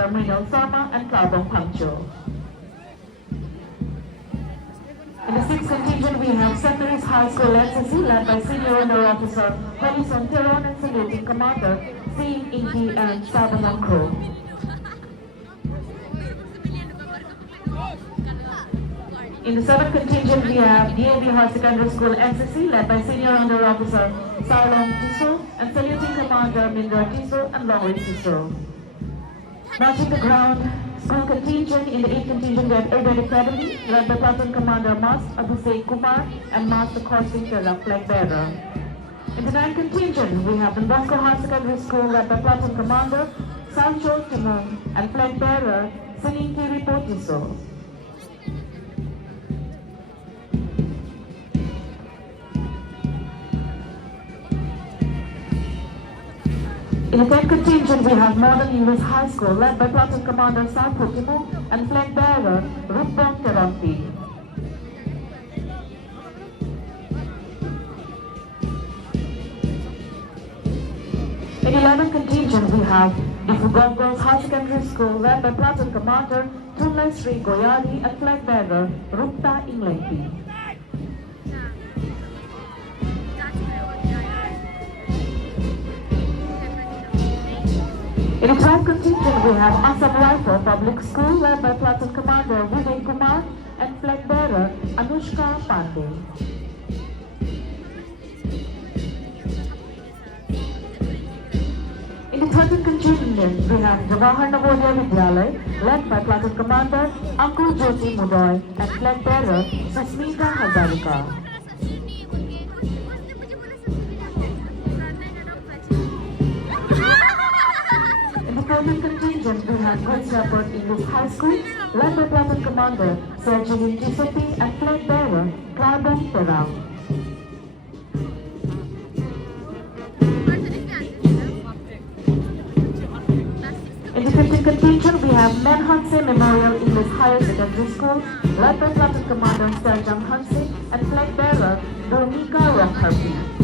Commander Mrinal Sama and Claubong Pangcho. In the 6th contingent, we have St. Mary's High School NCC led by Senior Under Officer Holison Tiron and Saluting Commander Seeing Inky and Sabanang Crow. In the 7th contingent, we have DAV High Secondary School NCC led by Senior Under Officer Sarlong Tiso and Saluting Commander Mindra Tiso and Lori Tiso. Marching the ground, school contingent. In the 8th contingent, we have Urban Academy led by Platoon Commander Mas Abhishek Kumar and Master Coursing Terra Flag Bearer. In the 9th contingent, we have Don Bosco High Secondary School led by Platoon Commander Sancho Timon and Flag Bearer Sining Kiri Potiso. In the 10th contingent, we have Modern English High School led by Platoon Commander Sancho Timon and Flag Bearer Rupbong Terampi. In the 11th contingent, we have Ifugong Girls High Secondary School led by Platoon Commander Tunlay Sri Goyali and Flag Bearer Rupta Inglepi. In the 12th contingent, we have Assam Rifle Public School led by Platoon Commander Vivek Kumar and Flag Bearer Anushka Pandey. In the 13th contingent, we have Jawahar Navodaya Vidyalay led by Platoon Commander Ankur Jyoti Mudoy and Flag Bearer Susmita Hazarika. In the 14th contingent, we have Good Shepherd English High School led by Platoon Commander Sergeant Giuseppe and Flag Bearer Claubong Terang. In the 15th contingent, we have Men Hanse Memorial English Higher Secondary School led by Platoon Commander Sergeant Hanse and Flag Bearer Donika Rongharpi.